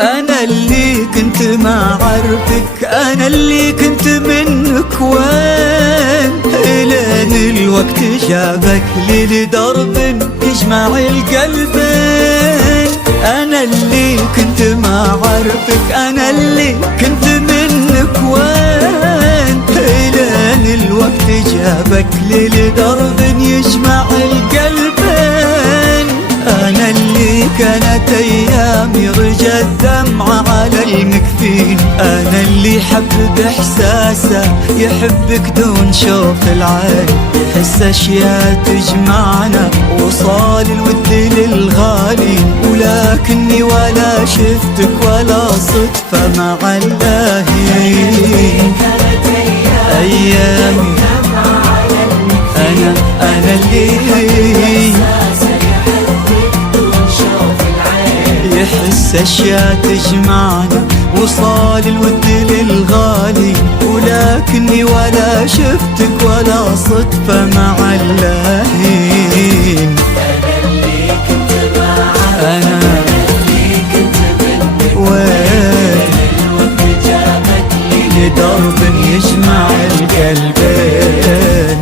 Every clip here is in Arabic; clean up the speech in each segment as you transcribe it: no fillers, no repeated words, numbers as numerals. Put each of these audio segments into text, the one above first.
أنا اللي كنت ما عرفك، أنا اللي كنت منك وين، إلين الوقت جابك لي لدرب يجمع القلبين. أنا اللي كنت ما عرفك، أنا اللي كنت منك وين، إلين الوقت جابك لي لدرب يجمع القلبين. أنا اللي كانت أيامي رجى الدمعة على المكفين، أنا اللي حب بإحساسه يحبك دون شوف العين، يحس أشياء تجمعنا وصال الود للغالي، ولكني ولا شفتك ولا صدفة مع اللاهين. أيامي أنا اللي يحس أشياء تجمعنا وصال الود للغالي، ولكني ولا شفتك ولا صدفة مع اللاهين. أنا اللي كنت منك وين، الوقت جابك لي لدرب يجمع القلبين.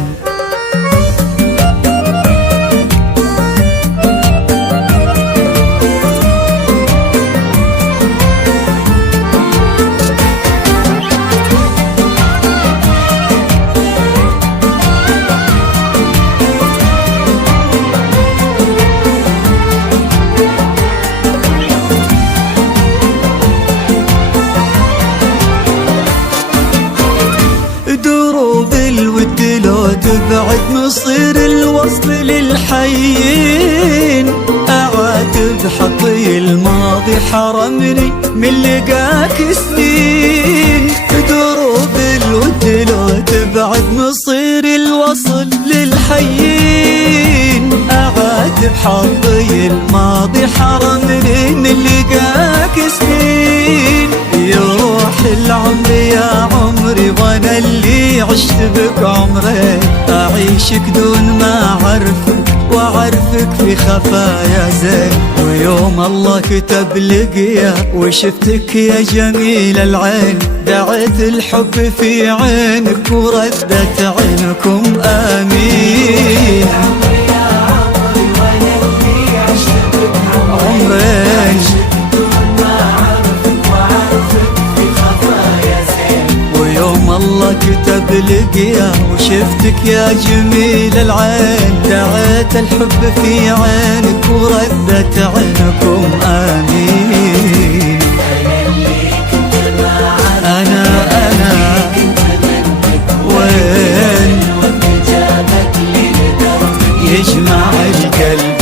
الود لو تبعد مصير الوصل للحيين، أعاتب حقي الماضي حرمني من لقاك سنين. دروب الود لو تبعد مصير الوصل للحيين، أعاتب حقي الماضي حرمني من لقاك سنين. يروح العمر يا عمري وانا اللي عشت بك عمري، اعيشك دون ما اعرفك واعرفك في خفايا زين. ويوم الله كتب لقيا وشفتك يا جميل العين، دعيت الحب في عينك وردت عينكم آمين. الله كتب لقيا وشفتك يا جميل العين، دعيت الحب في عينك وردت عينكم آمين. أنا وين يجمع القلبين.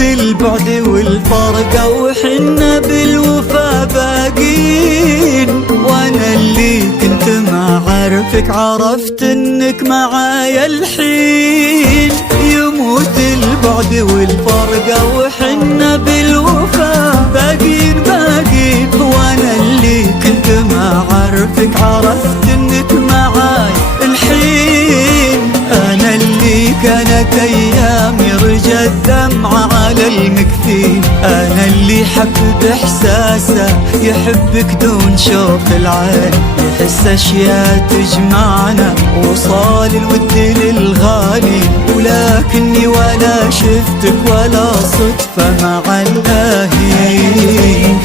البعد والفرقة وحنا بالوفا باقين، وانا اللي كنت ما عارفك عرفت انك معايا الحين. يموت البعد والفرقة وحنا بالوفا باقين، وانا اللي كنت ما عارفك عرفت انك معايا الحين. انا اللي كانت ايامي رجى الدمعة على المكفين، أنا اللي حب بإحساسه يحبك دون شوف العين، يحس أشياء تجمعنا وصال الود للغالي، ولكني ولا شفتك ولا صدفة مع اللاهين.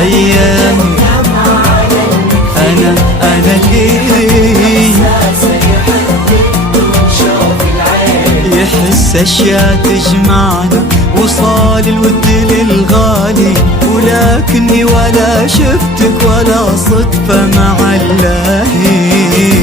أيامي أنا اللي يحس أشياء تجمعنا وصال الود للغالي، ولكني ولا شفتك ولا صدفة مع اللاهين.